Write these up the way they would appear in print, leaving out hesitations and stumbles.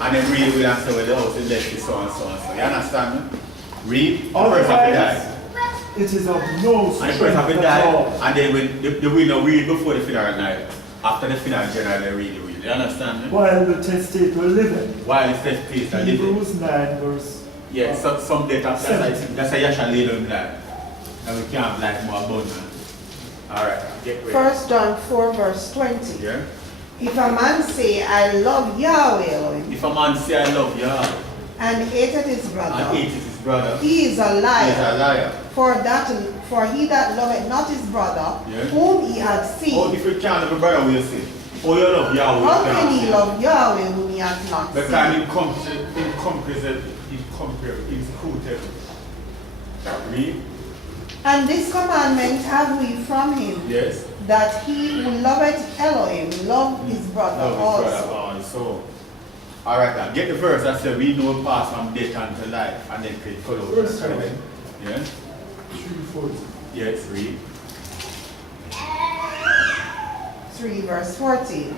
And then read with and say, well, the house is left is so and so and so. You understand me? Read, Otherwise, the person have to die. it is of no And the person have to die, and then when the winner read before the funeral night. After the funeral general, they read the will. You understand me? While the testate were living. While the testate are living. Hebrews 9 verse. Yeah, some data, that's a Yasha later in life. And we can't have life more abundant. Alright, get ready. 1 John 4 verse 20. Yeah? If a man say, I love Yahweh, Elohim, If a man say I love Yahweh and hated his brother, and hate his brother, he is a he liar. is a liar. For he that loveth not his brother, Yeah. whom he had Oh, seen, if you can't love a brother, will you say? Oh, you love Yahweh. how you can can't he say. love Yahweh whom he hath not Because seen? it's included. Read. And this commandment have we from him, Yes. that he who loveth Elohim love his brother Love his also. brother also. Alright, now get the verse that says we know pass from death unto life, and then click follow. Verse 7. Yeah? 3:40. Yes, read. 3 verse 14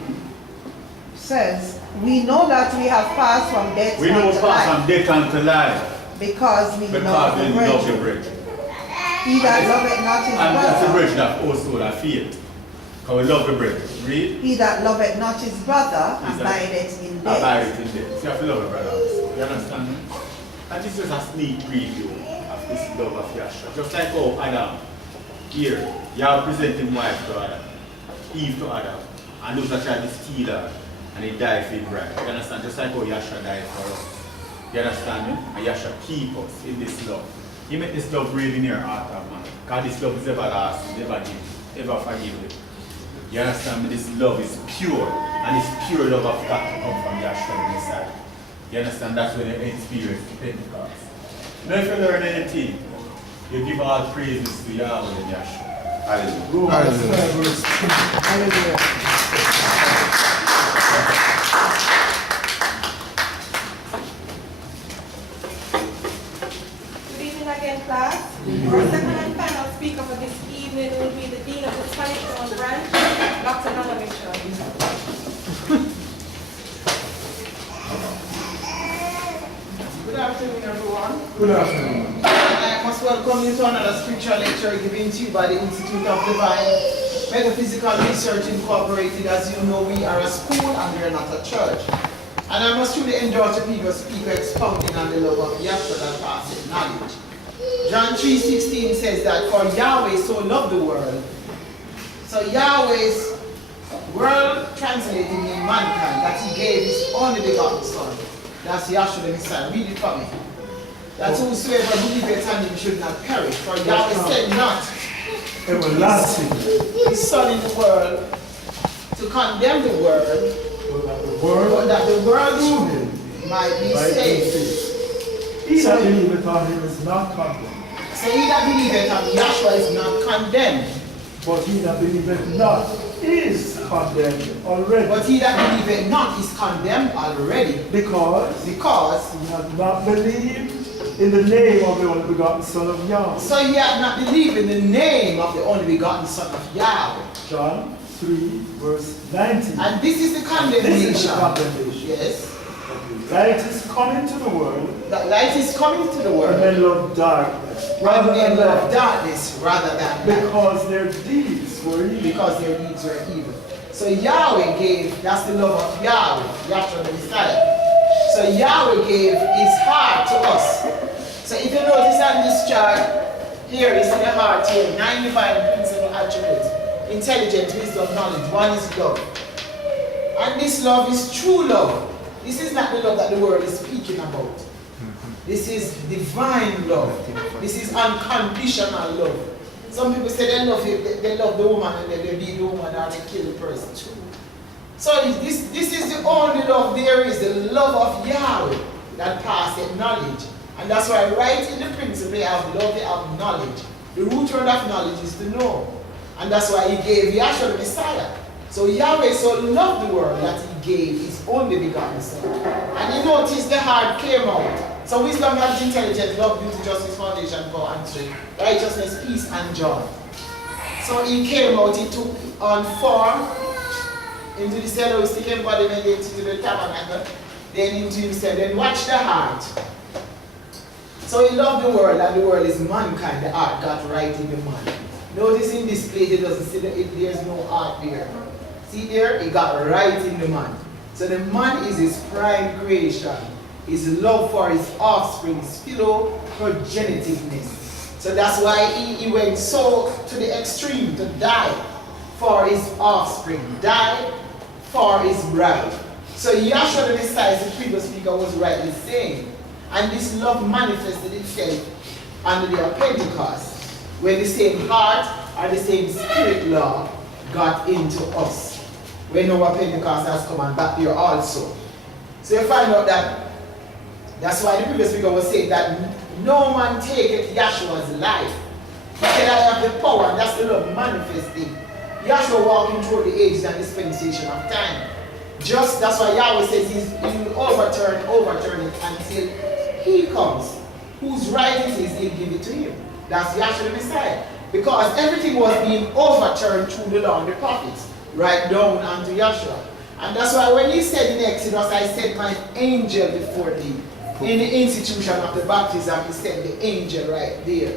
says, we know that we have passed from death We know unto pass life, from death unto life because we because love we the love the brethren. brethren. He that loveth not his And that's the brother, brethren that also that faith. Because we love the brethren. Read. he that loveth not his brother Is that- abideth in death. Abide in death. So you have to love the brothers. You understand me? And this is a sneak preview of this love of Yahshua. Just like how Adam here, you are presenting wife to Adam, Eve to Adam, and those that try to steal her, and he died for his bride. You understand? Just like how Yahshua died for us. You understand me? And Yahshua keep us in this love. He made this love real in your heart, man. Because this love is everlasting, never give, ever forgive it. You understand me? This love is pure, and this pure love of God to come from Yahshua on this side. You understand? That's when you experience the Pentecost. Now if you learn anything, you give all praises to Yahweh and Yahshua. Hallelujah. Romans 5 verse 2. Hallelujah. Good evening again, class. Our second and final speaker for this evening will be the Dean of the Spanish Town Branch, Dr. Donna. Good afternoon, everyone. Good afternoon. I must welcome you to another spiritual lecture given to you by the Institute of Divine Metaphysical Research Incorporated. As you know, we are a school and we are not a church. And I must truly endorse the previous speaker expounding on the love of Yahshua that passes knowledge. John 3:16 says that for Yahweh so loved the world. So Yahweh's world translating in mankind, that he gave his only begotten Son. That's Yahshua the Messiah. Read it for me. That whosoever believeth on him should not perish. For Yahweh said not Everlasting. his Son in the world to condemn the world, but that the world through him might be saved. He that believeth on him is not condemned, So he that believeth on Yahshua is not condemned, but he that believeth not is condemned already. but he that believeth not is condemned already, Because because he hath not believed in the name of the only begotten Son of Yahweh. so he hath not believed in the name of the only begotten Son of Yahweh. John 3 verse 19. And this is the This is the condemnation. condemnation. Yes. Light is coming to the world, That light is coming to the and world, men love darkness and rather men than love light, darkness rather than light, because their deeds were evil. because their deeds were evil. So Yahweh gave, that's the love of Yahweh, Yahshua the Messiah. So Yahweh gave his heart to us. So if you notice on this chart, here is the heart here, 9 divine principal attributes: intelligence, wisdom, knowledge. One is love. And this love is true love. This is not the love that the world is speaking about. This is divine love. This is unconditional love. Some people say they love you, they love the woman and then they beat the woman or they kill the person too. So this is the only love there is, the love of Yahweh that passeth knowledge. And that's why right in the principle they have love, they have knowledge. The root word of knowledge is to know. And that's why he gave Yahshua the Messiah. So Yahweh so loved the world that he gave his only begotten Son. And you notice the heart came out. So wisdom, knowledge, intelligence, love, beauty, justice, foundation, power, and strength, righteousness, peace, and joy. So he came out, he took on form into the celluloid embodiment into the tabernacle. then into himself, then watch the heart. So he loved the world, and the world is mankind. The heart got right in the man. Notice in this place, it doesn't say that there's no heart there. See there, it got right in the man. So the man is his prime creation. His love for his offspring, his philoprogenitiveness. So that's why he went so to the extreme to die for his offspring, die for his bride. So Yahshua the Messiah, as the previous speaker was rightly saying, and this love manifested itself on the day of Pentecost, when the same heart or the same spirit law got into us. When our Pentecost has come and back here also. So you find out that's why the previous speaker was saying that no man taketh Yahshua's life. He said, I have the power, and that's the love manifesting. Yahshua walking through the ages and dispensation of time. Just that's why Yahweh says he will overturn it until he comes. Whose right it is, he'll give it to him. That's Yahshua the Messiah. Because everything was being overturned through the law and the prophets, right down unto Yahshua. And that's why when he said in Exodus, I sent my angel before thee. In the institution of the baptism, he sent the angel right there.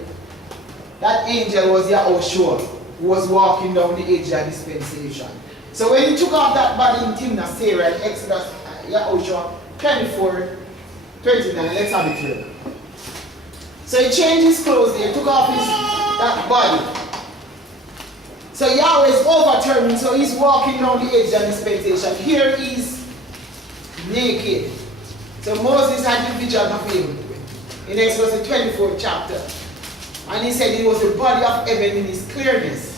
That angel was Yahushua, who was walking down the edge of dispensation. So when he took off that body in Timnah Sarah in Exodus, Yahushua 24:29, let's have it here. So he changed his clothes there, took off that body. So Yahweh is overturning, so he's walking down the edge of dispensation. Here he's naked. So Moses had the vision of him in Exodus the 24th chapter. And he said it was the body of heaven in his clearness.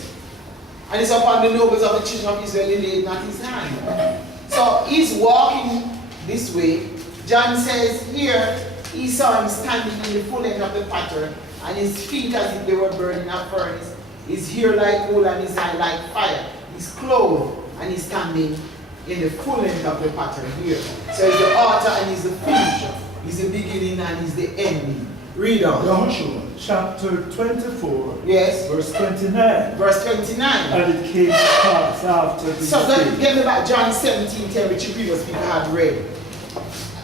And it's upon the nobles of the children of Israel he laid not his hand. So he's walking this way. John says here, he saw him standing in the full end of the pattern, and his feet as if they were burning a furnace, his hair like wool and his eye like fire. He's clothed and he's standing in the full length of the pattern here. So he's the author and he's the finisher. He's the beginning and he's the ending. Read on. Joshua chapter 24, yes, verse 29. Verse 29. And it came to pass after these So things. get me back John 17:10, which you previous people had read.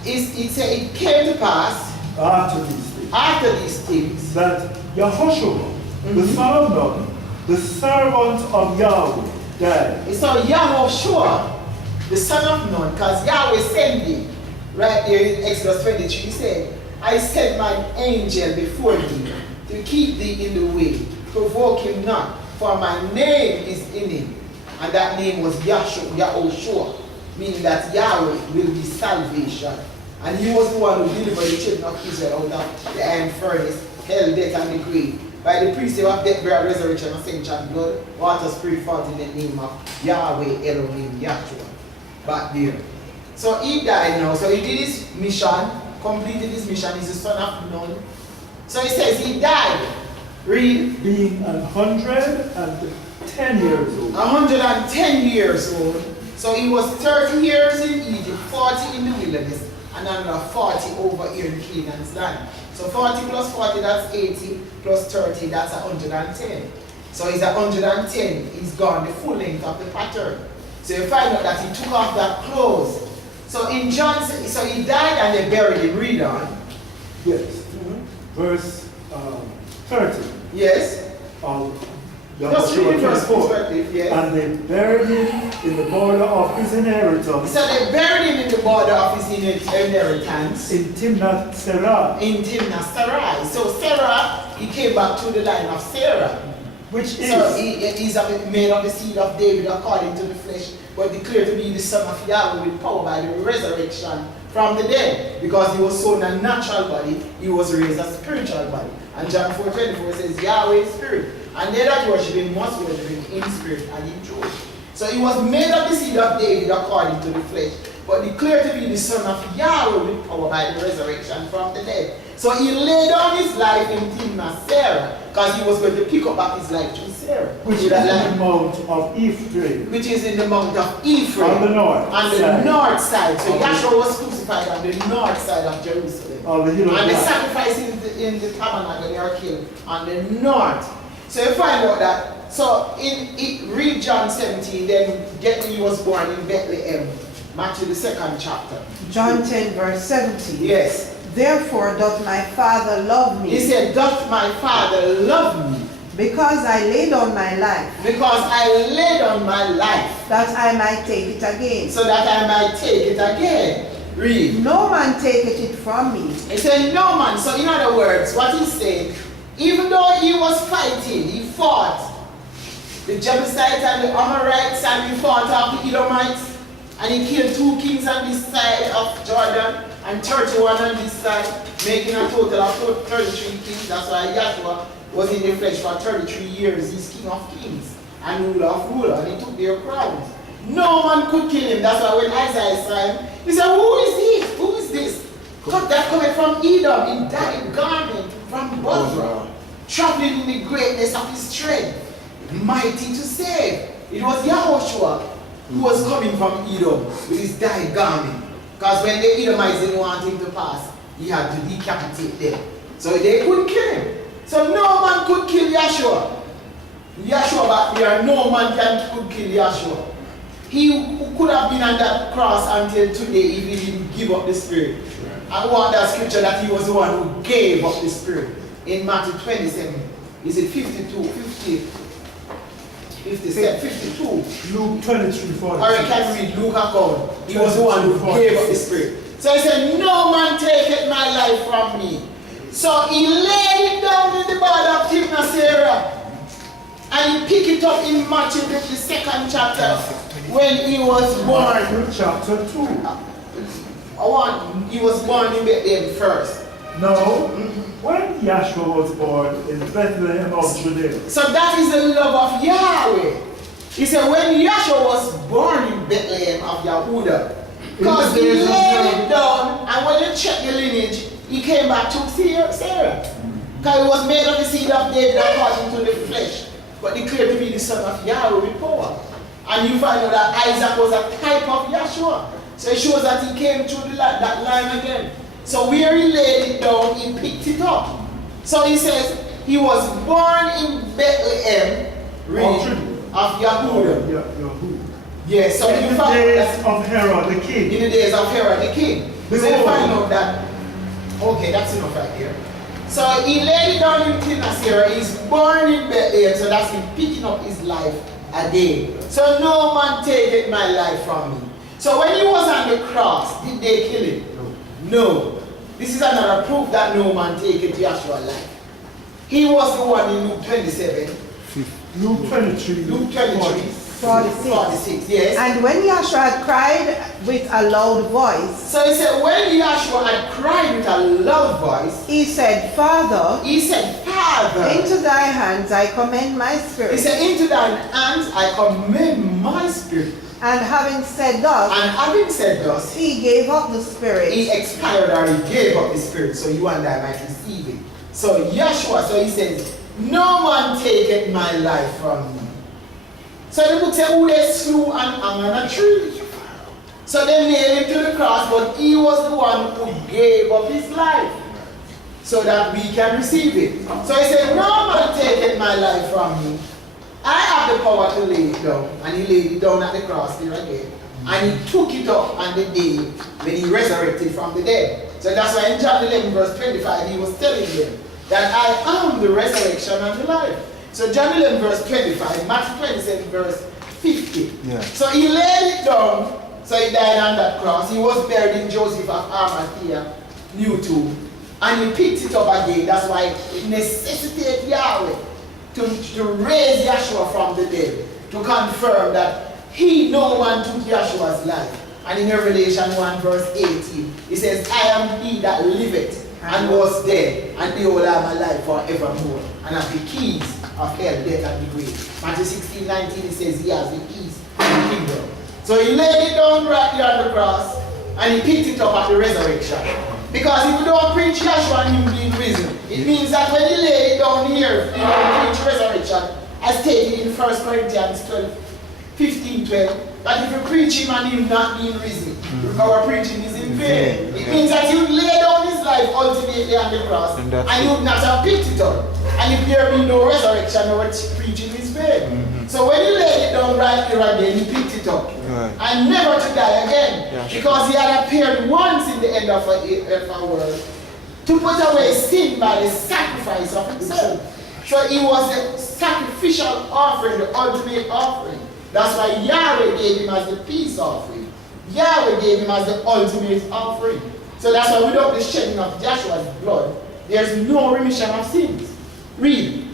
It said it came to pass after these things that Yahushua, the son of Nun, the servant of Yahweh, died. So Yahushua, the son of Nun, because Yahweh sent him, right there in Exodus 23, he said, I sent my angel before thee to keep thee in the way, provoke him not, for my name is in him. And that name was Yahushua, meaning that Yahweh will be salvation. And he was the one who delivered the children of Israel out of the iron furnace, hell, death, and the grave. By the precept of death, burial, resurrection, ascension, and blood, water, spirit, forth in the name of Yahweh, Elohim, Yahshua. Back there. So he died now. So he did his mission, completed his mission. He's the son of Nun. So he says he died. Read. Being 110 years old. 110 years old. So he was 30 years in Egypt, 40 in the wilderness, and another 40 over here in Canaan's land. So 40 plus 40, that's 80, plus 30, that's 110. So he's at 110, he's gone the full length of the pattern. So you find out that he took off that clothes. So in John, so he died and they buried him. Read on. Yes. Verse 30. Yes. Just read verse 4. Yes. And they buried him in the border of his inheritance. So they buried him in the border of his inheritance. In Timnah Serah. In Timnah Sarai. So Sarah, he came back to the line of Sarah. Which is? So he's made of the seed of David according to the flesh, but declared to be the son of Yahweh with power by the resurrection from the dead. Because he was sown a natural body, he was raised a spiritual body. And John 4:24 says, Yahweh is spirit. And they that worship him must worship him in spirit and in truth. So he was made of the seed of David according to the flesh, but declared to be the son of Yahweh with power by the resurrection from the dead. So he laid down his life in Timnah Sarah, because he was going to pick up back his life through Sarah. Which is in the mount of Ephraim. Which is in the mount of Ephraim. On the north side. North side. So Yahshua was crucified on the north side of Jerusalem. On the hill of and the God. sacrifices in the tabernacle, they are killed on the north. So you find out that, so read John 17, then get when he was born in Bethlehem. Matthew the 2nd chapter. John 10 verse 17. Yes. Therefore doth my Father love me, He said, doth my Father love me? because I laid down my life, Because I laid on my life, that I might take it again. so that I might take it again. Read. No man taketh it from me. He said, no man. So in other words, what he's saying, even though he was fighting, he fought the Jebusites and the Amorites, and he fought off the Edomites, and he killed 2 kings on this side of Jordan, and 31 on this side, making a total of 33 kings. That's why Joshua was in the flesh for 33 years. He's king of kings and ruler of rulers, and he took their crowns. No man could kill him. That's why when Isaiah saw him, he said, who is this? Who is this? That coming from Edom in dyed garment from Bozrah, traveling in the greatness of his strength, mighty to save. It was Yahushua who was coming from Edom with his dyed garment. Because when the Edomites didn't want him to pass, he had to decapitate them. So they couldn't kill him. So no man could kill Yahshua. Yahshua back there, no man could kill Yahshua. He could have been on that cross until today if he didn't give up the spirit. I want that scripture that he was the one who gave up the spirit. In Matthew 27, is it 52, 52? Luke 23:46. Or you can read Luke account. He was the one who gave up the spirit. So he said, no man taketh my life from me. So he laid it down in the body of Timnah, and he picked it up in Matthew the 2nd chapter when he was born. Matthew chapter 2. He was born in Bethlehem first. No, when Yahshua was born in Bethlehem of Judea. So that is the love of Yahweh. He said when Yahshua was born in Bethlehem of Yahudah, because he laid it down, and when you check the lineage, he came back to Sarah. Because he was made of the seed of David according to the flesh, but declared to be the son of Yahweh with power. And you find out that Isaac was a type of Yahshua. So it shows that he came through that line again. So where he laid it down, he picked it up. So he says he was born in Bethlehem of Yahudah. Yes, so in you the find days that of Herod the king. in the days of Herod the king. So you find out that, okay, that's enough right here. So he laid it down in Timnah. He's born in Bethlehem, so that's him picking up his life again. So no man taketh my life from me. So when he was on the cross, did they kill him? No. This is another proof that no man taketh Yahshua's life. He was the one in Luke 27. Luke 23. Luke 23. 46, yes. And when Yahshua had cried with a loud voice, So he said, when Yahshua had cried with a loud voice, he said, Father, Father, into thy hands I commend my he spirit. said, into thine hands I commend my spirit. And having said thus, And having said thus, he gave up the spirit. he expired or he gave up the spirit, so you and I might receive it. So Yahshua, so he says, no man taketh my life from me. So the book says, who they slew and hung on a tree. So they nailed him to the cross, but he was the one who gave up his life so that we can receive it. So he said, no man taketh my life from me. I have the power to lay it down. And he laid it down at the cross there again. And he took it up on the day when he resurrected from the dead. So that's why in John 11 verse 25 he was telling them that I am the resurrection and the life. So John 11 verse 25, Matthew 27 verse 50. Yeah. So he laid it down, so he died on that cross. He was buried in Joseph of Arimathea new tomb. And he picked it up again. That's why it necessitated Yahweh to raise Yahshua from the dead, to confirm that no one took Yahshua's life. And in Revelation 1 verse 18, it says, I am he that liveth and was dead, and behold, I am alive forevermore, and have the keys of hell, death, and the grave. Matthew 16:19, it says he has the keys of the kingdom. So he laid it down right here on the cross, and he picked it up at the resurrection. Because if you don't preach Yahshua and him being risen, it means that when he laid it down here, you don't preach resurrection, as stated in 1 Corinthians 15:12, that if you preach him and him not being risen, our preaching is in vain. It means that you lay down his life ultimately on the cross, and you would not have picked it up. And if there be no resurrection, our preaching is vain. So when he laid it down right here again, he picked it up. and never to die again. Because he had appeared once in the end of our world to put away sin by the sacrifice of himself. So he was the sacrificial offering, the ultimate offering. That's why Yahweh gave him as the peace offering. Yahweh gave him as the ultimate offering. So that's why without the shedding of Joshua's blood, there's no remission of sins. Read.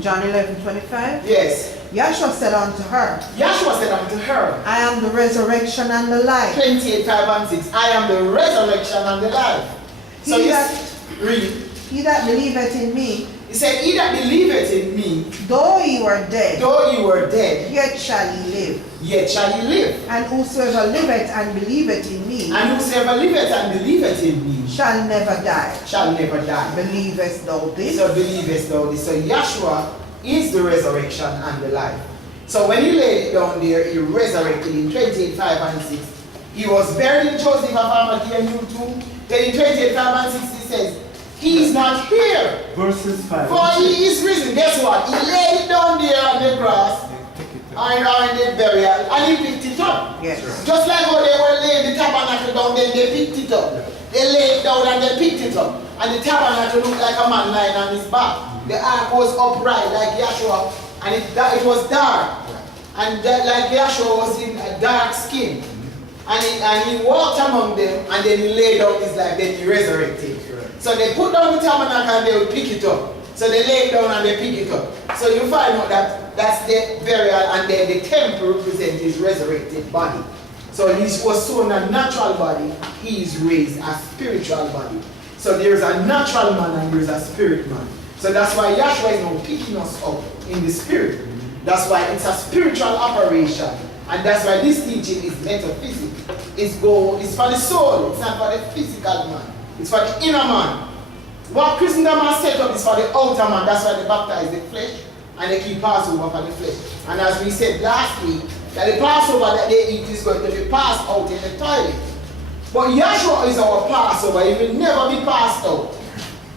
John 11:25. Yes. Yahshua said unto her, Yahshua said unto her, I am the resurrection and the life. 28:5-6. I am the resurrection and the life. So read. He that believeth in me, He said, he that believeth in me, though he were dead, yet shall he live. Yet shall he live. And whosoever liveth and believeth in me, shall never die. Believest thou this? So believest thou this. So Yahshua is the resurrection and the life. So when he laid it down there, he resurrected in 28:5-6. He was buried in Joseph of Arimathea new tomb. Then in 28:5-6 he says, he is not here. Verses 5. For he is risen. Guess what? He laid it down there on the cross and the burial, and he picked it up. Yes. Just like how they were laying the tabernacle down, then they picked it up. They laid it down and they picked it up. And the tabernacle looked like a man lying on his back. The ark was upright like Yahshua, and it was dark. And like Yahshua was in a dark skin. And he walked among them, and then he laid down his life, then he resurrected. So they put down the tabernacle and they would pick it up. So they lay it down and they pick it up. So you find out that that's the burial, and then the temple represents his resurrected body. So he was sown a natural body, he is raised a spiritual body. So there's a natural man and there's a spirit man. So that's why Yahshua is now picking us up in the spirit. That's why it's a spiritual operation. And that's why this teaching is metaphysical. It's for the soul, it's not for the physical man. It's for the inner man. What Christendom has set up is for the outer man. That's why they baptize the flesh and they keep Passover for the flesh. And as we said last week, that the Passover that they eat is going to be passed out in the toilet. But Yahshua is our Passover. He will never be passed out.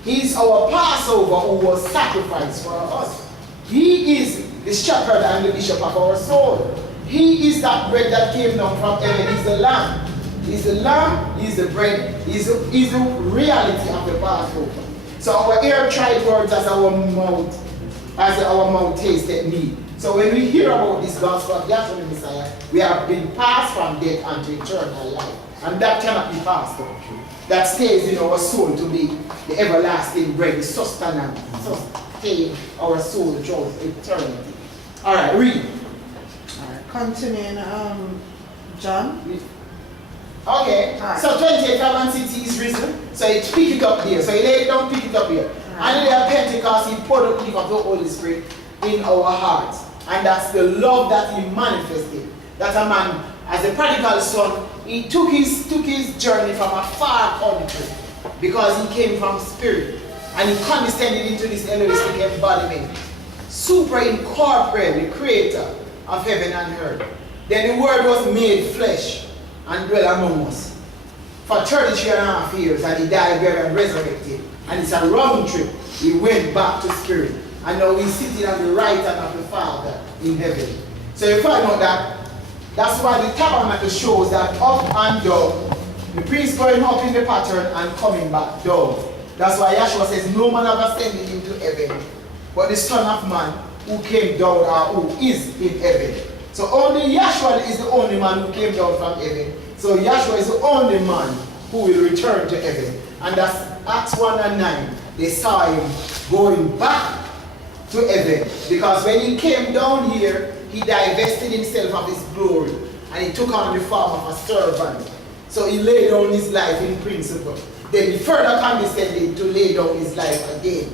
He is our Passover who was sacrificed for us. He is the shepherd and the bishop of our soul. He is that bread that came down from heaven. He's the lamb. He's the lamb, he's the bread, he's the reality of the Passover. So our ear tried words as our mouth tasted meat. So when we hear about this gospel of Yahshua the Messiah, we have been passed from death unto eternal life. And that cannot be passed out. That stays in our soul to be the everlasting bread, the sustenance, sustain our soul throughout eternity. Alright, read. Alright, continuing, John. Okay, so 28:5-6 is risen. So he pick it up there. So he laid it down, pick it up here. And in the Pentecost, he poured out the gift of the Holy Spirit in our hearts. And that's the love that he manifested. That a man, as a prodigal son, he took his journey from a far country because he came from spirit. And he condescended into this Elohistic embodiment. Super incorporate the creator of heaven and earth. Then the word was made flesh and dwell among us for 33.5 years, and he died, buried, and resurrected. And it's a round trip. He went back to spirit. And now he's sitting at the right hand of the Father in heaven. So you find out that that's why the tabernacle shows that up and down, the priest going up in the pattern and coming back down. That's why Yahshua says, no man ever ascended into heaven, but the Son of Man who came down or who is in heaven. So only Yahshua is the only man who came down from heaven. So Yahshua is the only man who will return to heaven. And that's Acts 1:9. They saw him going back to heaven. Because when he came down here, he divested himself of his glory. And he took on the form of a servant. So he laid down his life in principle. Then he further condescended to lay down his life again.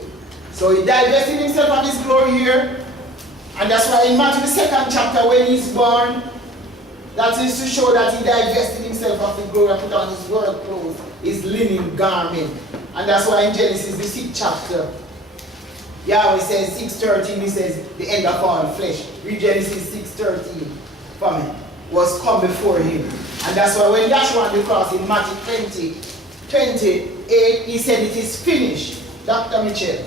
So he divested himself of his glory here. And that's why in Matthew the 2nd chapter, when he's born, that is to show that he divested himself of the glory and put on his world clothes, his linen garment. And that's why in Genesis the 6th chapter, Yahweh says 6:13, he says, the end of all flesh. Read Genesis 6:13 for me. Was come before him. And that's why when Yahshua on the cross in Matthew 20:28, he said it is finished. Dr. Mitchell.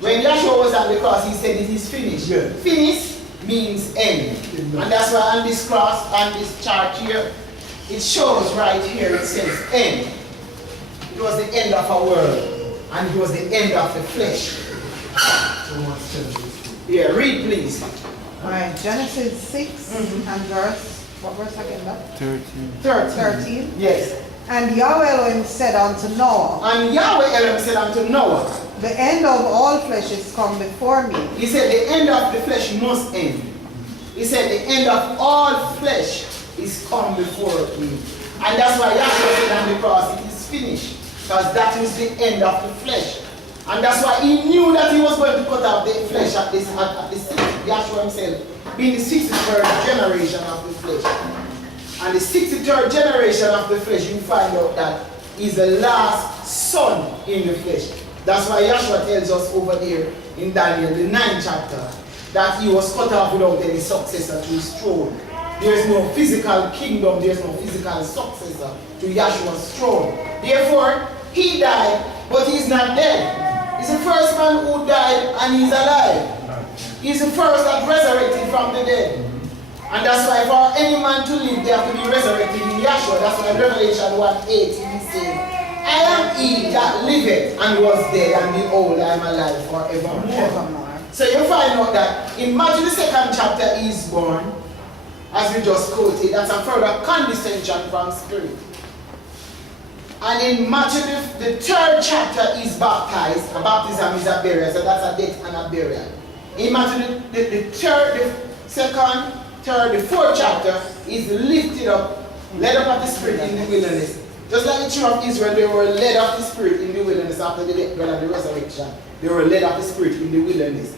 When Yahshua was on the cross, he said it is finished. Yeah. Finished means end. And that's why on this cross, on this chart here, it shows right here, it says end. It was the end of our world, and it was the end of the flesh. Yeah, read please. Alright, Genesis 6 and verse, what verse again? 13. Yes. And Yahweh Elohim said unto Noah, And Yahweh Elohim said unto Noah, the end of all flesh is come before me. he said the end of the flesh must end. He said the end of all flesh is come before me. And that's why Yahweh said on the cross, it is finished. Because that is the end of the flesh. And that's why he knew that he was going to cut off the flesh at the Yahshua himself, being the 63rd generation of the flesh. And the 63rd generation of the flesh, you find out that is the last son in the flesh. That's why Yahshua tells us over there in Daniel, the 9th chapter, that he was cut off without any successor to his throne. There is no physical kingdom, there is no physical successor to Yahshua's throne. Therefore, he died, but he's not dead. He's the first man who died and he's alive. He's the first that resurrected from the dead. And that's why for any man to live, they have to be resurrected in Yahshua. That's why Revelation 1:8 he says, I am he that liveth and was dead, and behold, I am alive forevermore. So you find out that in Matthew the 2nd chapter he is born, as we just quoted, that's a further condescension from spirit. And in Matthew the 3rd chapter is baptized. A baptism is a burial, so that's a death and a burial. In Matthew the 2nd, 3rd, the 4th chapter is lifted up, led up of the Spirit in the wilderness. Just like the children of Israel, they were led of the Spirit in the wilderness after the death, burial, and the resurrection. They were led of the Spirit in the wilderness.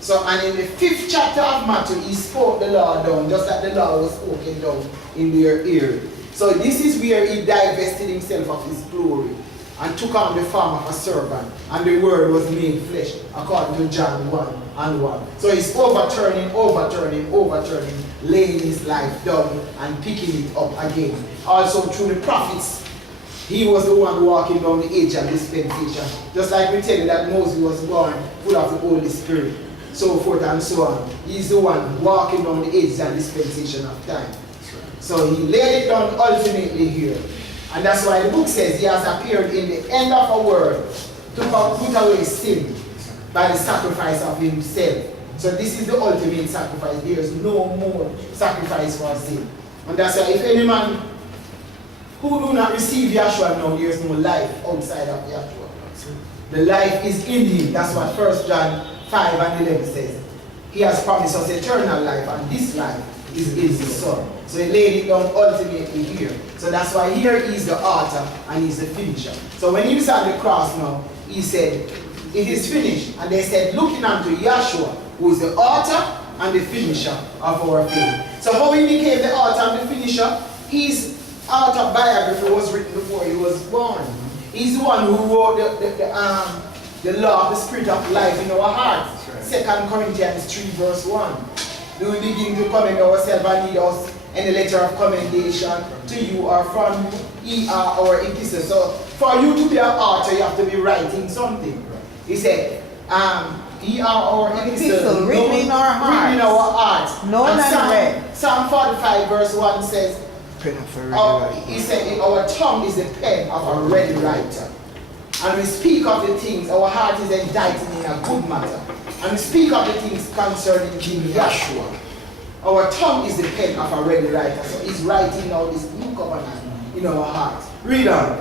So, and in the 5th chapter of Matthew, he spoke the law down, just like the law was spoken down in their ear. So this is where he divested himself of his glory and took on the form of a servant, and the word was made flesh, according to John 1:1. So he's overturning, laying his life down and picking it up again. Also through the prophets, he was the one walking down the age of dispensation. Just like we tell you that Moses was born full of the Holy Spirit, so forth and so on. He's the one walking down the age of dispensation of time. So he laid it down ultimately here. And that's why the book says he has appeared in the end of a world to put away sin by the sacrifice of himself. So this is the ultimate sacrifice. There is no more sacrifice for sin. And that's why if any man who do not receive Yahshua now, there is no life outside of Yahshua. The life is in him. That's what 1 John 5:11 says. He has promised us eternal life, and this life is in his Son. So he laid it down ultimately here. So that's why here is the author and he's the finisher. So when he was on the cross now, he said, it is finished. And they said, looking unto Yahshua, who is the author and the finisher of our faith. So how he became the author and the finisher? His autobiography was written before he was born. He's the one who wrote the law of the spirit of life in our hearts. 2 Corinthians 3:1. Do we begin to commend ourselves and need us any letter of commendation to you or from you? Ye are our epistle. So for you to be an author, you have to be writing something. He said, ye are our epistle, written in our hearts. Written in our hearts. Known and read. Psalm 45:1 says, he said, our tongue is the pen of a ready writer. And we speak of the things, our heart is indicted in a good matter. And we speak of the things concerning King Yahshua. Our tongue is the pen of a ready writer. So he's writing out this new covenant in our hearts. Read on.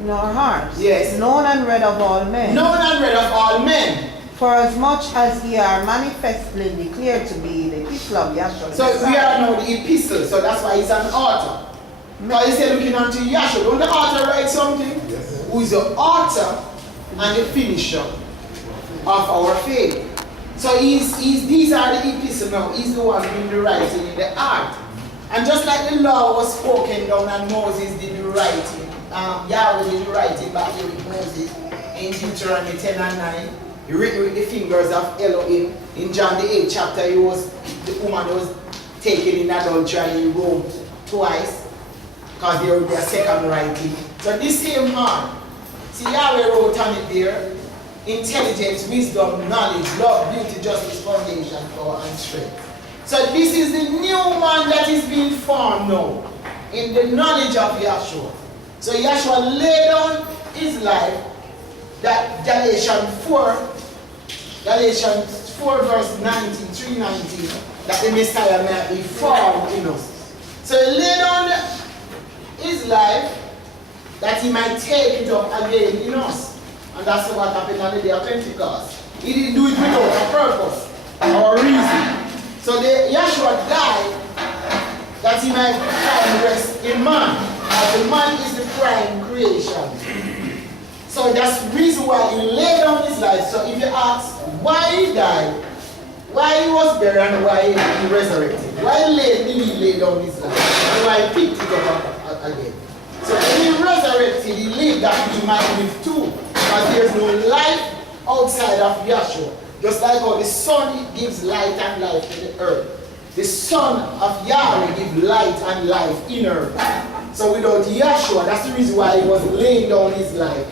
In our hearts. Yes. Known and read of all men. Known and read of all men. For as much as ye are manifestly declared to be the epistle of Yahshua. So we are now the epistle. So that's why he's an author. Now he said looking unto Yahshua. Don't the author write something? Yes. Who is the author and the finisher of our faith. So these are the epistles now. He's the one doing the writing in the art. And just like the law was spoken down and Moses did the writing, Yahweh did the writing back here with Moses in Deuteronomy 10:9. He written with the fingers of Elohim. In John the 8th chapter, the woman was taken in adultery and he wrote twice because there will be a second writing. So this same man, see Yahweh wrote on it there intelligence, wisdom, knowledge, love, beauty, justice, foundation, power, and strength. So this is the new man that is being formed now in the knowledge of Yahshua. So Yahshua laid down his life, that Galatians 4 verse 19, 3:19, that the Messiah may be formed in us. So he laid down his life that he might take it up again in us. And that's what happened on the day of Pentecost. He didn't do it without a purpose or a reason. So Yahshua died that he might find rest in man. As the man is the prime creation. So that's the reason why he laid down his life. So if you ask why he died, why he was buried, and why he resurrected, why did he lay down his life, and why he picked it up again. So when he resurrected, he lived that we might live too. Because there's no life outside of Yahshua. Just like how the sun gives light and life to the earth. The Son of Yahweh gives light and life in earth. So without Yahshua, that's the reason why he was laying down his life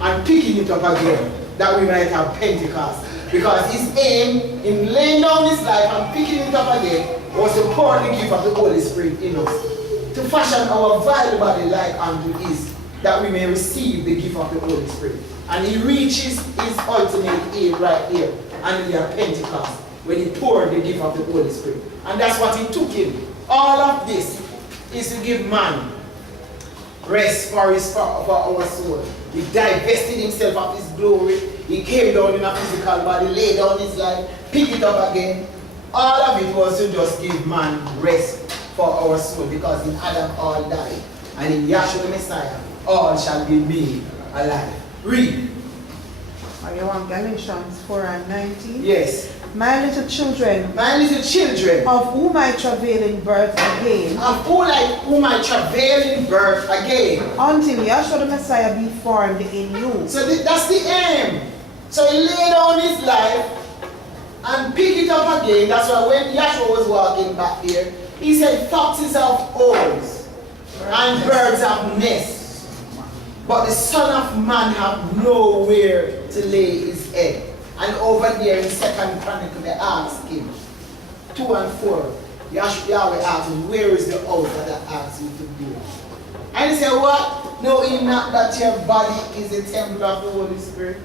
and picking it up again, that we might have Pentecost. Because his aim in laying down his life and picking it up again was to pour the gift of the Holy Spirit in us. To fashion our vile body like unto his, that we may receive the gift of the Holy Spirit. And he reaches his ultimate aim right here, on the day of Pentecost, when he poured the gift of the Holy Spirit. And that's what he took him. All of this is to give man rest for our soul. He divested himself of his glory. He came down in a physical body, laid down his life, picked it up again. All of it was to just give man rest for our soul, because in Adam all died, and in Yahshua the Messiah all shall be made alive. Read. Are you on Galatians 4:19? Yes. My little children, of whom I travail in birth again, whom I travail in birth again, until Yahshua the Messiah be formed in you. So that's the aim. So he laid down his life and picked it up again. That's why when Yahshua was walking back here, he said, foxes have holes and birds have nests, but the Son of Man have nowhere to lay his head. And over there in 2nd Chronicles, they asked him, 2 and 4, Yahweh asked him, where is the house that I asked you to build? And he said, what? Know ye not that your body is a temple of the Holy Spirit?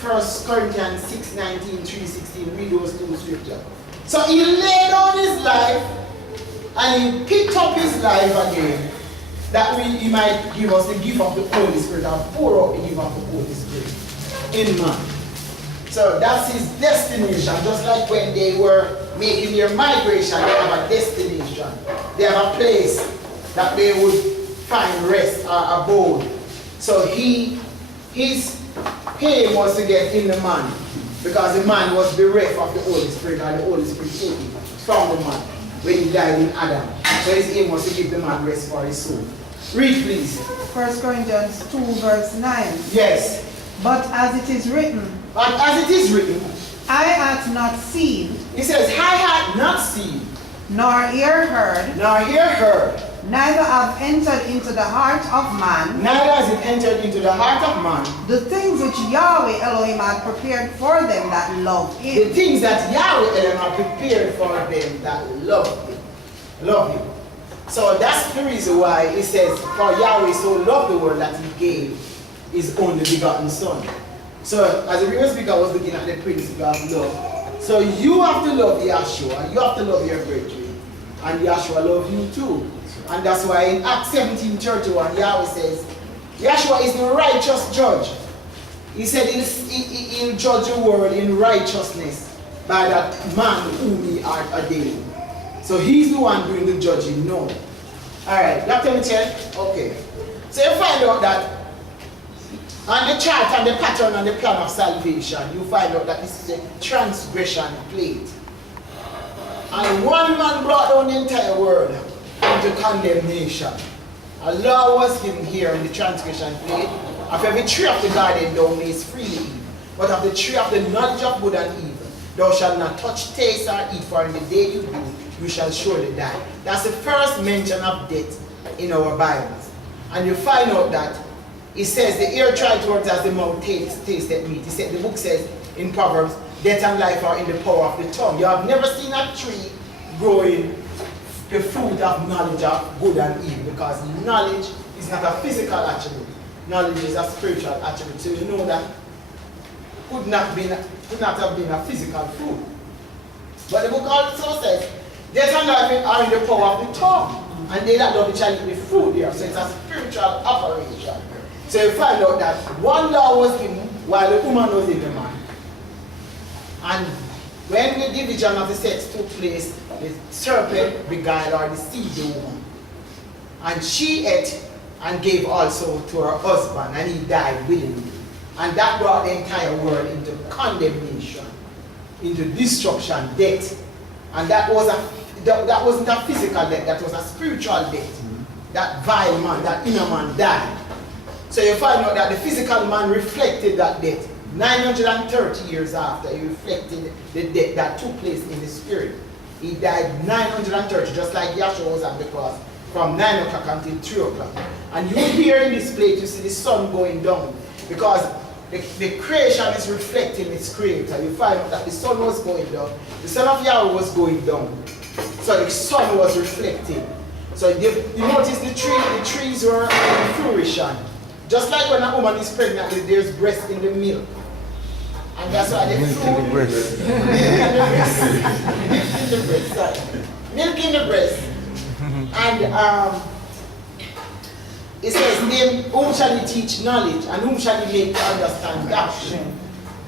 1 Corinthians 6:19, 3:16, read those two scriptures. So he laid down his life and he picked up his life again, that he might give us the gift of the Holy Spirit and pour out the gift of the Holy Spirit in man. So that's his destination. Just like when they were making their migration, they have a destination. They have a place that they would find rest or abode. So his aim was to get in the man, because the man was bereft of the Holy Spirit, and the Holy Spirit took him from the man when he died in Adam. So his aim was to give the man rest for his soul. Read, please. 1 Corinthians 2 verse 9. Yes. But as it is written, I hath not seen, he says, I had not seen, nor ear heard, neither have entered into the heart of man, neither has it entered into the heart of man, the things which Yahweh Elohim had prepared for them that love him. the things that Yahweh Elohim had prepared for them that love him. So that's the reason why it says, for Yahweh so loved the world that he gave his only begotten Son. So as the previous speaker was looking at the principle of love, so you have to love Yahshua, you have to love your brethren, and Yahshua loves you too. And that's why in Acts 17:31, Yahweh says, Yahshua is the righteous judge. He said he'll judge the world in righteousness by that man whom he had ordained. So he's the one doing the judging, no. Alright, Dr. Michelle? Okay. So you find out that on the chart and the pattern and the plan of salvation, you find out that this is a transgression plate. And one man brought down the entire world into condemnation. A law was given here in the transgression plate. Of every tree of the garden thou mayest freely eat, but of the tree of the knowledge of good and evil thou shalt not touch, taste, or eat, for in the day you do, you shall surely die. That's the first mention of death in our Bibles. And you find out that it says the ear tried towards as the mouth tasted meat. He said, the book says in Proverbs, death and life are in the power of the tongue. You have never seen a tree growing the fruit of knowledge of good and evil, because knowledge is not a physical attribute. Knowledge is a spiritual attribute. So you know that could not have been a physical fruit. But the book also says, death and life are in the power of the tongue. And they that love it shall eat the fruit there. So it's a spiritual operation. So you find out that one law was given while the woman was in the man. And when the division of the sex took place, the serpent beguiled or deceived the woman. And she ate and gave also to her husband, and he died willingly. And that brought the entire world into condemnation, into destruction, death. And that wasn't a physical death, that was a spiritual death. That vile man, that inner man died. So you find out that the physical man reflected that death. 930 years after, he reflected the death that took place in the spirit. He died 930, just like Yahshua was on the cross, from 9 o'clock until 3 o'clock. And you here in this place, you see the sun going down, because the creation is reflecting its creator. You find out that the sun was going down, the son of Yahweh was going down. So the sun was reflecting. So you notice the trees were flourishing. Just like when a woman is pregnant, there's breast in the milk. And that's why they Milk in the breast. Milk in the breast. And it says, whom shall he teach knowledge, and whom shall he make to understand doctrine?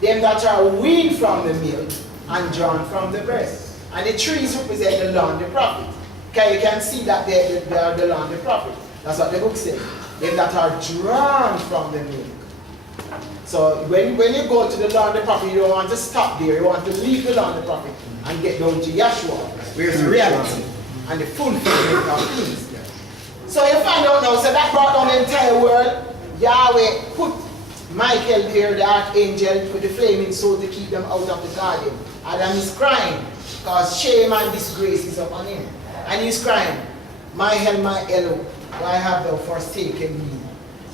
Them that are weaned from the milk and drawn from the breast. And the trees represent the law and the prophet. Okay, you can see that they are the law and the prophet. That's what the book says. Them that are drawn from the milk. So when you go to the law and the prophet, you don't want to stop there. You want to leave the law and the prophet and get down to Yahshua, where it's reality and the fulfillment of things. So you find out now, so that brought down the entire world. Yahweh put Michael there, the archangel, with the flaming sword to keep them out of the garden. Adam is crying, because shame and disgrace is upon him. And he's crying, my Elo, why have thou forsaken me?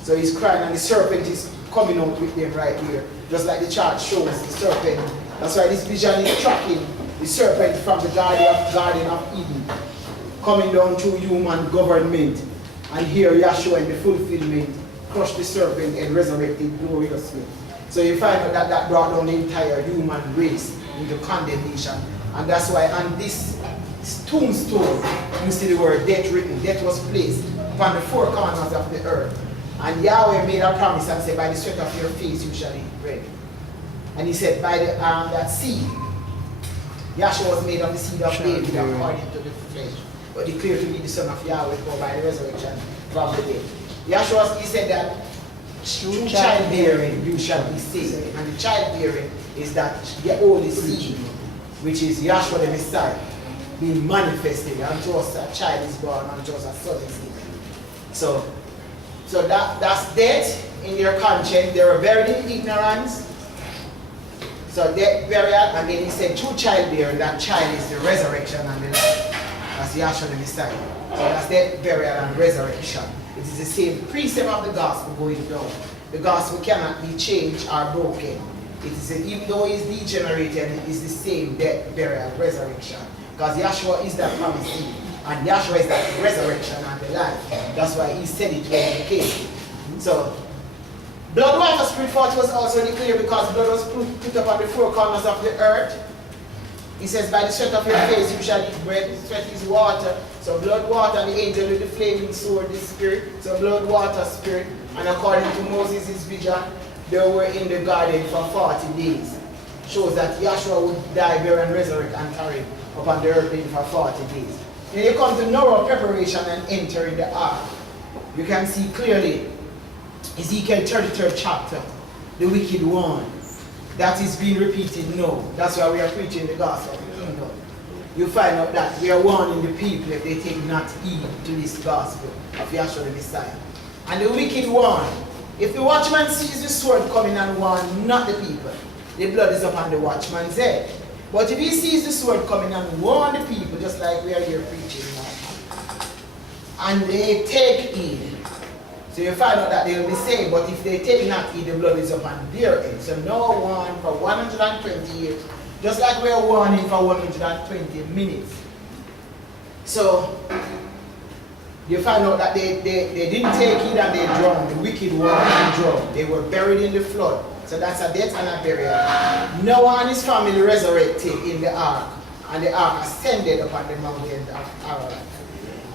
So he's crying, and the serpent is coming out with them right here. Just like the chart shows, the serpent. That's why this vision is tracking the serpent from the Garden of Eden, coming down to human government. And here Yahshua in the fulfillment crushed the serpent and resurrected gloriously. So you find out that that brought down the entire human race into condemnation. And that's why on this tombstone, you see the word death written. Death was placed upon the four corners of the earth. And Yahweh made a promise and said, by the sweat of your face you shall eat bread. And he said, by the that seed, Yahshua was made of the seed of David according to the flesh, but declared to be the son of Yahweh by the resurrection from the dead. Yahshua, he said that through childbearing you shall be saved. And the childbearing is that the holy seed, which is Yahshua the Messiah, being manifested unto us a child is born, unto us a son is given. So that's death in their conscience. They were buried in ignorance. So death, burial, and then he said through childbearing, that child is the resurrection and the life. That's Yahshua the Messiah. So that's death, burial, and resurrection. It is the same precept of the gospel going down. The gospel cannot be changed or broken. It is even though it is degenerated, it is the same death, burial, resurrection. Because Yahshua is that promised seed. And Yahshua is that resurrection and the life. That's why he said it when he came. So, blood, water, spirit, forth was also declared because blood was put upon the four corners of the earth. He says, by the sweat of your face you shall eat bread. The sweat is water. So blood, water, and the angel with the flaming sword is spirit. So blood, water, spirit. And according to Moses' vision, they were in the garden for 40 days. Shows that Yahshua would die, bury, and resurrect and tarry upon the earth for 40 days. Then you come to Noah preparation and enter in the ark. You can see clearly Ezekiel 33rd chapter, the wicked one. That is being repeated now. That's why we are preaching the gospel of the kingdom. You find out that we are warning the people if they take not heed to this gospel of Yahshua the Messiah. And the wicked one, if the watchman sees the sword coming and warn not the people, the blood is upon the watchman's head. But if he sees the sword coming and warn the people, just like we are here preaching now, and they take heed, So you find out that they will be saved, but if they take not heed, the blood is upon their head. So no one for 120 years, just like we are warning for 120 minutes. So you find out that they didn't take it and they drowned. The wicked one and drowned. They were buried in the flood. So that's a death and a burial. Noah and his family resurrected in the ark, and the ark ascended upon the mountain of Ararat.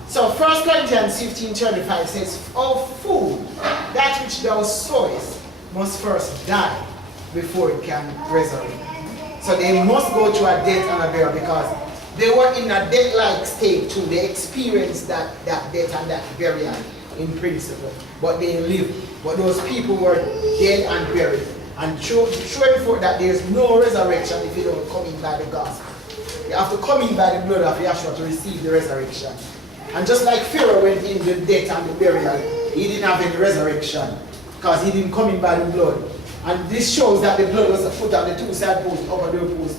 So 1 Corinthians 15:35 says, "O fool, that which thou sowest must first die before it can resurrect." So they must go through a death and a burial because they were in a death-like state too. They experienced that death and that burial in principle. But they lived. But those people were dead and buried. And showing forth that there is no resurrection if you don't come in by the gospel. You have to come in by the blood of Yahshua to receive the resurrection. And just like Pharaoh went in the death and the burial, he didn't have any resurrection because he didn't come in by the blood. And this shows that the blood was put on the two side posts, upper door posts,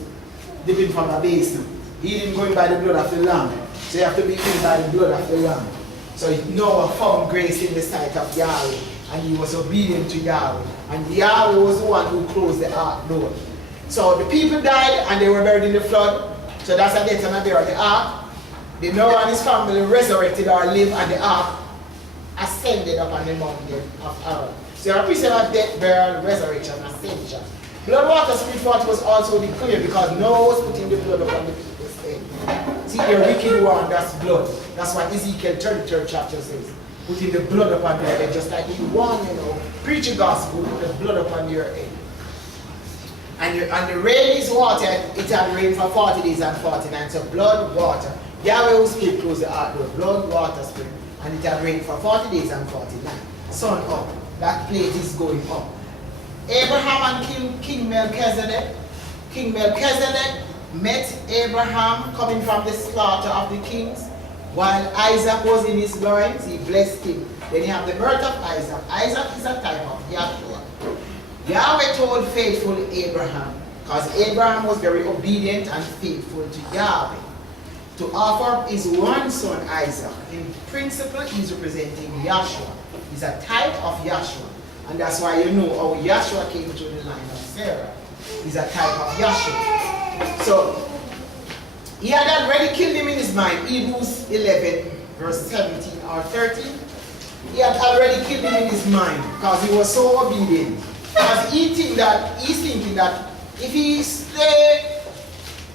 dipping from a basin. He didn't go in by the blood of the lamb. So you have to be in by the blood of the lamb. So Noah found grace in the sight of Yahweh, and he was obedient to Yahweh. And Yahweh was the one who closed the ark door. So the people died and they were buried in the flood. So that's a death and a burial. The ark, the Noah and his family resurrected or lived, and the ark ascended upon the mountain of Ararat. So a precept of death, burial, resurrection, ascension. Blood, water, spirit, water was also declared because Noah was putting the blood upon the people's head. See, the wicked one, that's blood. That's what Ezekiel 33 chapter says. Putting the blood upon their head, just like you want, preach the gospel, put the blood upon your head. And the rain is water, it had rained for 40 days and 40 nights. So blood, water. Yahweh will speak, close the heart door. Blood, water, spirit. And it had rained for 40 days and 40 nights. Sun up. That plate is going up. Abraham and King Melchizedek. King Melchizedek met Abraham coming from the slaughter of the kings. While Isaac was in his loins, he blessed him. Then you have the birth of Isaac. Isaac is a type of Yahshua. Yahweh told faithful Abraham, because Abraham was very obedient and faithful to Yahweh, to offer up his one son Isaac. In principle, he's representing Yahshua. He's a type of Yahshua. And that's why you know how Yahshua came through the line of Sarah. He's a type of Yahshua. So, he had already killed him in his mind. Hebrews 11, verse 17 or 13. He had already killed him in his mind because he was so obedient. Because he's thinking that if he slay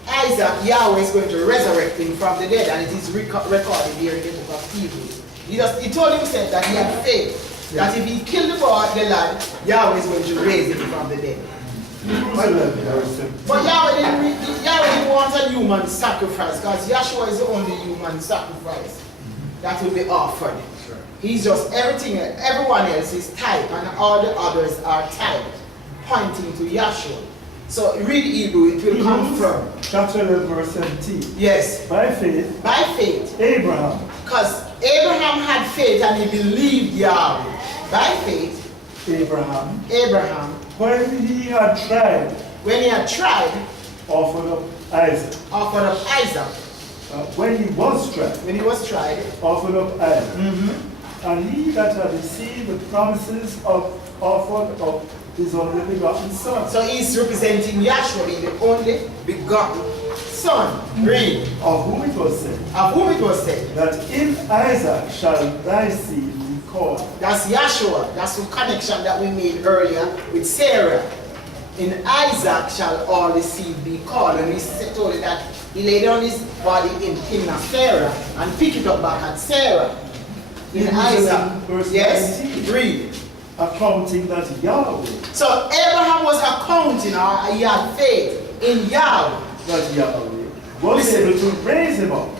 Isaac, Yahweh is going to resurrect him from the dead, and it is recorded here in the book of Hebrews. He told himself that he had faith, that if he killed the lad, Yahweh is going to raise him from the dead. But Yahweh didn't want a human sacrifice, because Yahshua is the only human sacrifice that will be offered. He's just everyone else is type, and all the others are type, pointing to Yahshua. So read Hebrew, it will confirm. Chapter 11, verse 17. Yes. By faith. By faith. Abraham. Because Abraham had faith and he believed Yahweh. By faith. Abraham. When he had tried. Offered up Isaac. When he was tried. Offered up Isaac. And he that had received the promises offered up his only begotten son. So he's representing Yahshua being the only begotten son. Read. Of whom it was said. That in Isaac shall thy seed be called. That's Yahshua. That's the connection that we made earlier with Sarah. In Isaac shall all the seed be called. And we told it that he laid on his body in Sarah and picked it up back at Sarah. In Isaac. Verse yes. 19. Read. Accounting that Yahweh. So Abraham was accounting, or he had faith in Yahweh. That Yahweh was able to raise him up,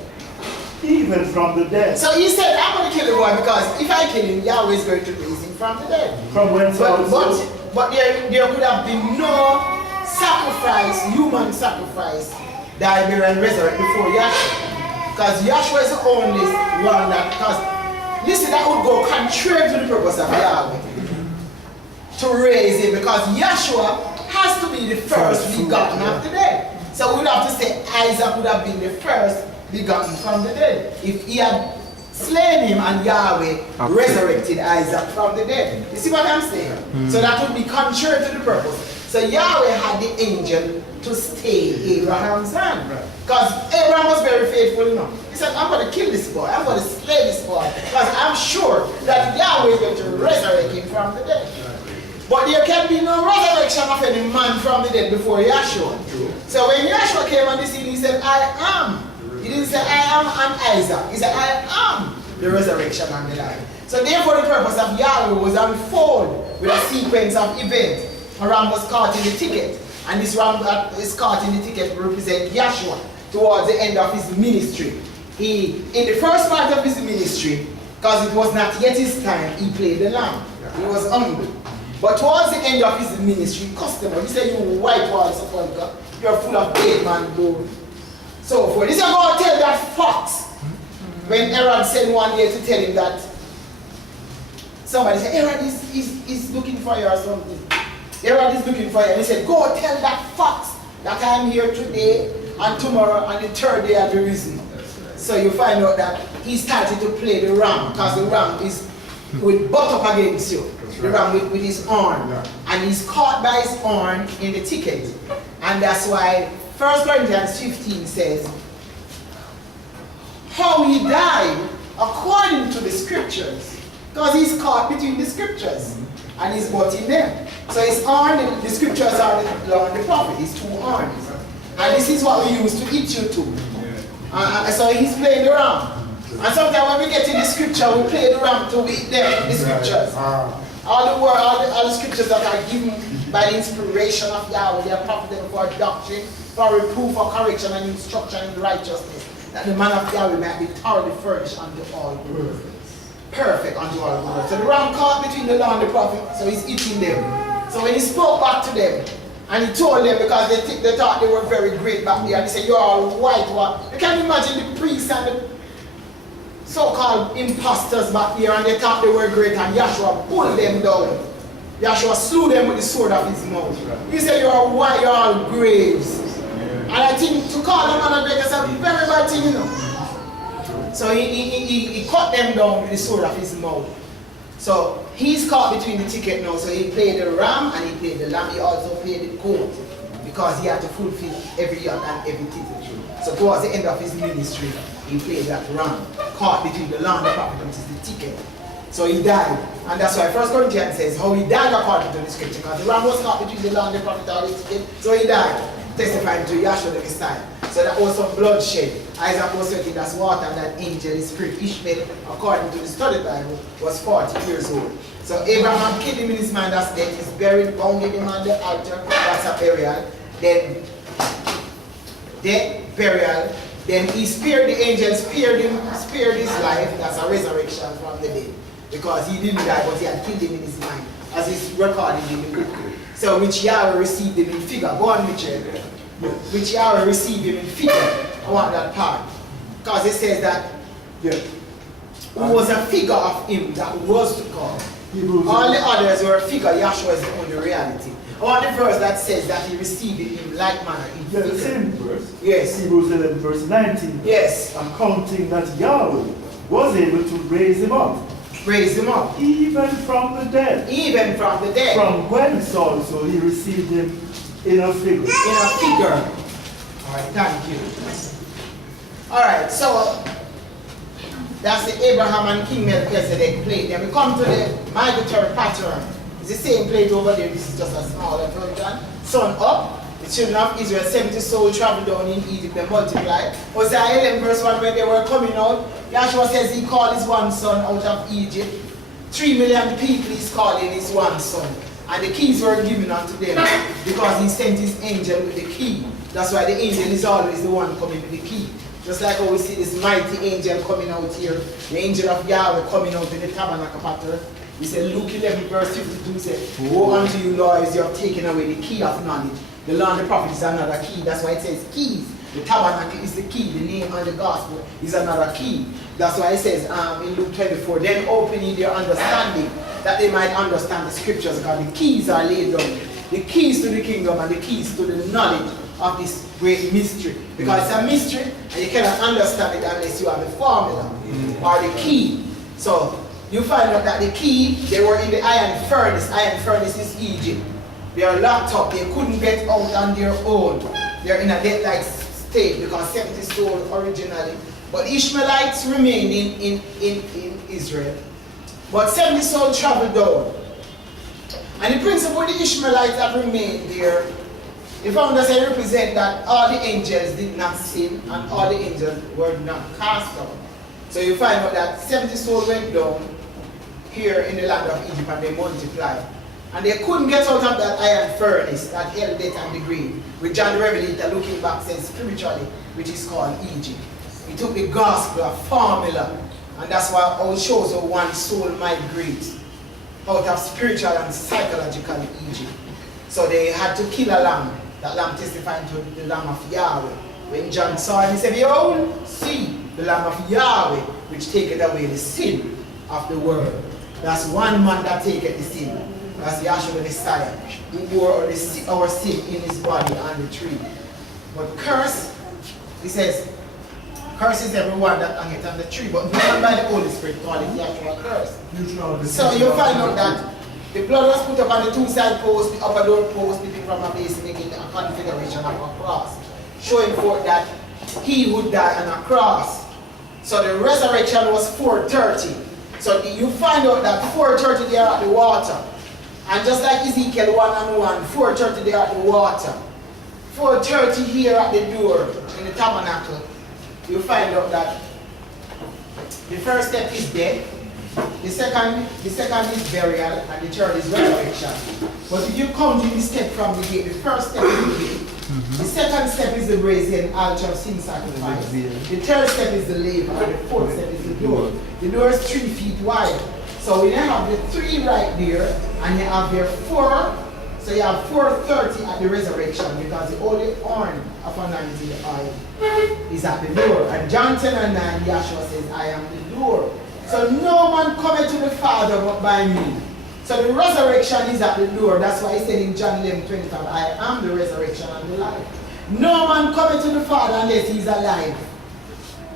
even from the dead. So he said, I'm going to kill the boy because if I kill him, Yahweh is going to raise him from the dead. From whence but there could have been no sacrifice, human sacrifice, die, burial, and resurrect before Yahshua. Because Yahshua is the only one that, because listen, that would go contrary to the purpose of Yahweh. To raise him, because Yahshua has to be the first begotten of the dead. So we'd have to say Isaac would have been the first begotten from the dead. If he had slain him, and Yahweh resurrected Isaac from the dead. You see what I'm saying? So that would be contrary to the purpose. So Yahweh had the angel to stay Abraham's hand. Because Abraham was very faithful, you know. He said, I'm going to kill this boy. I'm going to slay this boy. Because I'm sure that Yahweh is going to resurrect him from the dead. But there can be no resurrection of any man from the dead before Yahshua. So when Yahshua came on the scene, he said, I am. He didn't say, I am and Isaac. He said, I am the resurrection and the life. So therefore the purpose of Yahweh was unfold with a sequence of events. A ram was caught in the ticket. And this ram that is caught in the ticket represents Yahshua towards the end of his ministry. In the first part of his ministry, because it was not yet his time, he played the lamb. He was humble. But towards the end of his ministry, customer, he said, you white wall sepulchre, you're full of dead man bone. So forth. He said, go tell that fox. When Herod sent one day to tell him that somebody said, Herod is looking for you or something. Herod is looking for you. And he said, go tell that fox that I am here today and tomorrow and the third day I'll be risen. So you find out that he started to play the ram, because the ram is with butt up against you. The ram with his horn. And he's caught by his horn in the ticket. And that's why 1 Corinthians 15 says, how he died according to the scriptures. Because he's caught between the scriptures. And he's bought in them. So his horn, the scriptures are the prophet, his two horns. And this is what we use to eat you too. So he's playing the ram. And sometimes when we get in the scripture, we play the ram to eat them in the scriptures. All the scriptures that are given by the inspiration of Yahweh, they are profitable for doctrine, for reproof, for correction, and instruction in righteousness, that the man of Yahweh might be thoroughly furnished unto all good. Perfect unto all good. So the ram caught between the law and the prophet, so he's eating them. So when he spoke back to them, and he told them, because they thought they were very great back there, and he said, you're all white. You can imagine the priests and the so-called imposters back there, and they thought they were great, and Yahshua pulled them down. Yahshua slew them with the sword of his mouth. He said, you're all white, you're all graves. And I think to call them man great is a very bad thing, you know. So he cut them down with the sword of his mouth. So he's caught between the ticket now. So he played the ram and he played the lamb. He also played the goat, because he had to fulfill every year and every ticket. So towards the end of his ministry, he played that ram, caught between the lamb and the prophet, which is the ticket. So he died. And that's why 1 Corinthians says how he died according to the scripture. Because the ram was caught between the lamb and the prophet and the ticket. So he died, testifying to Yahshua the Messiah. So that was some bloodshed. Isaac was sweating as water, and that angel, his spirit Ishmael, according to the study Bible, was 40 years old. So Abraham killed him in his mother's death. He's buried, bounded him on the altar. That's a burial. Then death, burial. Then he spared the angel, spared his life. That's a resurrection from the dead. Because he didn't die, but he had killed him in his mind, as is recorded in the book. So which Yahweh received him in figure. Go on, Mitchell. Which Yahweh received him in figure. I want that part. Because it says that who was a figure of him that was to come. All the others were a figure. Yahshua is the only reality. I want the verse that says that he received it in like manner. In the same verse. Yes. Hebrews 11 verse 19. Yes. Accounting that Yahweh was able to raise him up. Raise him up. Even from the dead. Even from the dead. From whence also he received him in a figure. In a figure. Alright, thank you. Alright, so that's the Abraham and King Melchizedek plate. Then we come to the migratory pattern. It's the same plate over there. This is just a smaller version. Sun up. The children of Israel, 70 souls traveled down in Egypt and multiplied. Hosea 11 verse 1, when they were coming out, Yahshua says he called his one son out of Egypt. 3 million people he's calling his one son. And the keys were given unto them because he sent his angel with the key. That's why the angel is always the one coming with the key. Just like how we see this mighty angel coming out here, the angel of Yahweh coming out in the tabernacle pattern. He said, Luke 11 verse 52 said, woe unto you, lawyers, you have taken away the key of knowledge. The law and the prophet is another key. That's why it says keys. The tabernacle is the key. The name and the gospel is another key. That's why it says in Luke 24, then open ye their understanding, that they might understand the scriptures, because the keys are laid down. The keys to the kingdom and the keys to the knowledge of this great mystery. Because it's a mystery and you cannot understand it unless you have the formula or the key. So you find out that the key, they were in the iron furnace. Iron furnace is Egypt. They are locked up. They couldn't get out on their own. They're in a death-like state because 70 souls originally. But Ishmaelites remained in Israel. But 70 souls traveled down. And the principle of the Ishmaelites that remained there, the founders say represent that all the angels did not sin and all the angels were not cast out. So you find out that 70 souls went down here in the land of Egypt and they multiplied. And they couldn't get out of that iron furnace that held death and the grave. With John the Revelator looking back says spiritually, which is called Egypt. He took the gospel, a formula, and that's why it shows how one soul migrates out of spiritual and psychological Egypt. So they had to kill a lamb, that lamb testifying to the Lamb of Yahweh. When John saw him, he said, behold, see the Lamb of Yahweh, which taketh away the sin of the world. That's one man that taketh the sin. That's Yahshua the Messiah, who bore our sin in his body on the tree. But curse, he says, curse is everyone that hangeth on the tree, but not by the Holy Spirit, call it Yahshua curse. So you find out that the blood was put up on the two side posts, the upper door post, dipping from a base, making a configuration of a cross, showing forth that he would die on a cross. So the resurrection was 4:30. So you find out that 4:30 they are at the water. And just like Ezekiel 1:1, 4:30 they are at the water. 4:30 here at the door in the tabernacle. You find out that the first step is death, the second is burial, and the third is resurrection. But if you come to the step from the gate, the first step is the gate. The second step is the brazen altar of sin sacrifice. The third step is the laver, and the fourth step is the door. The door is 3 feet wide. So you have the 3 right there, and you have there 4. So you have 4:30 at the resurrection, because the only horn of anointing the oil is at the door. And John 10:9, Yahshua says, I am the door. So no man cometh to the Father but by me. So the resurrection is at the door. That's why he said in John 11:25, I am the resurrection and the life. No man cometh to the Father unless he is alive.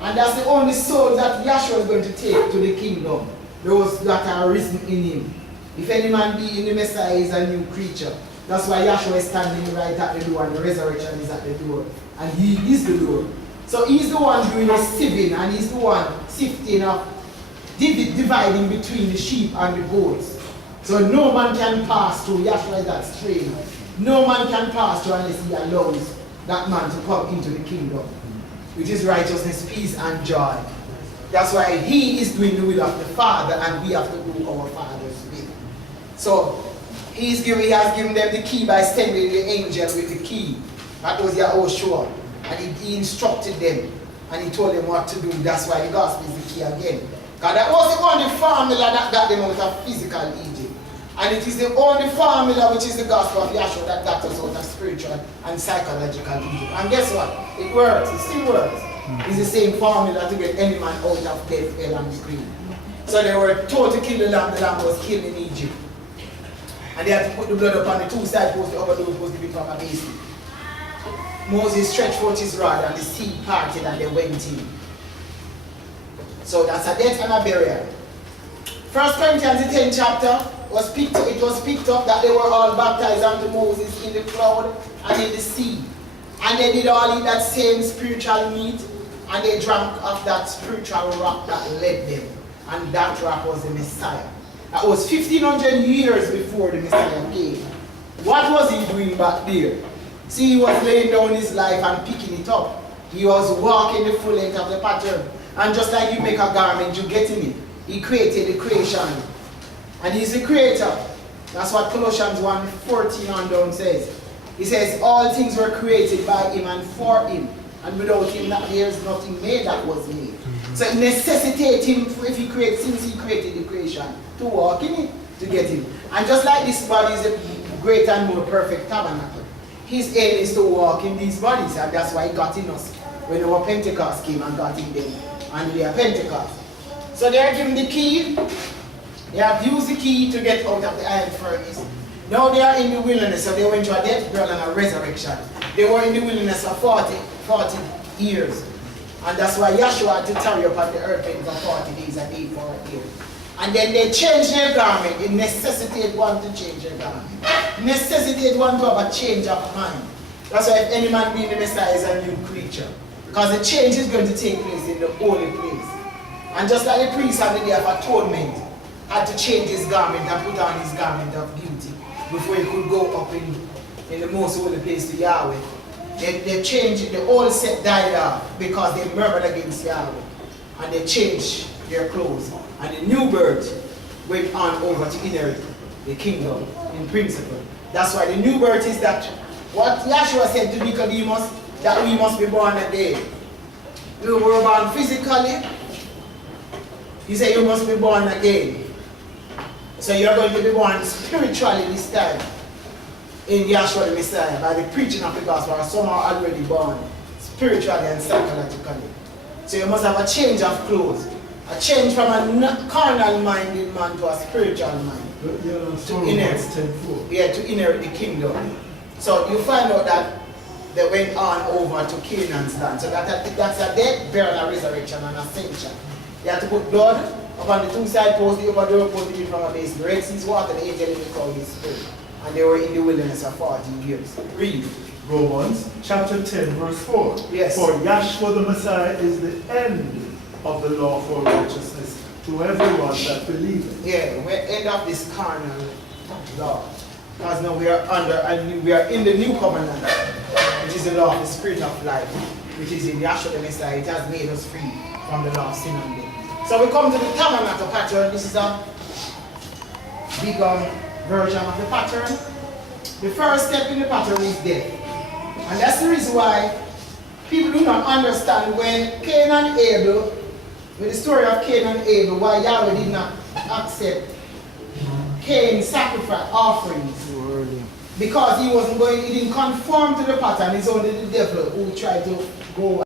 And that's the only soul that Yahshua is going to take to the kingdom. Those that are risen in him. If any man be in the Messiah, is a new creature. That's why Yahshua is standing right at the door and the resurrection is at the door. And he is the door. So he's the one doing the sieving, and he's the one sifting up, dividing between the sheep and the goats. So no man can pass through. Yahshua is that straight. No man can pass through unless he allows that man to come into the kingdom, which is righteousness, peace, and joy. That's why he is doing the will of the Father, and we have to do our Father's will. So he has given them the key by sending the angel with the key. That was Yahushua. And he instructed them, and he told them what to do. That's why the gospel is the key again. Because that was the only formula that got them out of physical Egypt. And it is the only formula, which is the gospel of Yahshua, that got us out of spiritual and psychological Egypt. And guess what? It works. It still works. It's the same formula to get any man out of death, hell, and the grave. So they were told to kill the lamb. The lamb was killed in Egypt. And they had to put the blood up on the 2 side posts, the upper door post to become a basin. Moses stretched forth his rod, and the sea parted, and they went in. So that's a death and a burial. 1 Corinthians the 10th chapter was picked up that they were all baptized unto Moses in the cloud and in the sea. And they did all eat that same spiritual meat, and they drank of that spiritual rock that led them. And that rock was the Messiah. That was 1500 years before the Messiah came. What was he doing back there? See, he was laying down his life and picking it up. He was walking the full length of the pattern. And just like you make a garment, you get in it. He created the creation. And he's the creator. That's what Colossians 1:14 on down says. He says, all things were created by him and for him. And without him, there is nothing made that was made. So it necessitates him, if he creates, since he created the creation, to walk in it, to get him. And just like this body is a great and more perfect tabernacle, his aim is to walk in these bodies, and that's why he got in us. When our Pentecost came and got in them, and we are Pentecost. So they are given the key. They have used the key to get out of the iron furnace. Now they are in the wilderness, so they went to a death, burial, and a resurrection. They were in the wilderness for 40 years. And that's why Yahshua had to tarry upon the earth for 40 days and 8 for a year. And then they changed their garment. It necessitated one to change their garment. Necessitated one to have a change of mind. That's why if any man be in the Messiah is a new creature. Because the change is going to take place in the holy place. And just like the priest on the day of atonement had to change his garment and put on his garment of beauty before he could go up in the most holy place to Yahweh. They changed, the old set died off because they murmured against Yahweh. And they changed their clothes. And the new birth went on over to inherit the kingdom in principle. That's why the new birth is that what Yahshua said to Nicodemus, that we must be born again. We were born physically. He said you must be born again. So you're going to be born spiritually this time in Yahshua the Messiah by the preaching of the gospel. Some are already born spiritually and psychologically. So you must have a change of clothes. A change from a carnal-minded man to a spiritual mind. To inherit the kingdom. So you find out that they went on over to Canaan's land. So that's a death, burial, a resurrection, and ascension. They had to put blood upon the two side posts, the upper door post, the from a base. The Red Sea's water, the angel in the cloud, his spirit. And they were in the wilderness for 40 years. Read. Romans chapter 10 verse 4. Yes. For Yahshua the Messiah is the end of the law for righteousness to everyone that believeth. Yeah, we're end of this carnal law. Because now we are in the new covenant, which is the law of the spirit of life, which is in Yahshua the Messiah. It has made us free from the law of sin and death. So we come to the tabernacle pattern. This is a bigger version of the pattern. The first step in the pattern is death. And that's the reason why people do not understand when Cain and Abel, with the story of Cain and Abel, why Yahweh did not accept Cain's sacrifice offerings. Because he didn't conform to the pattern. It's only the devil who tried to go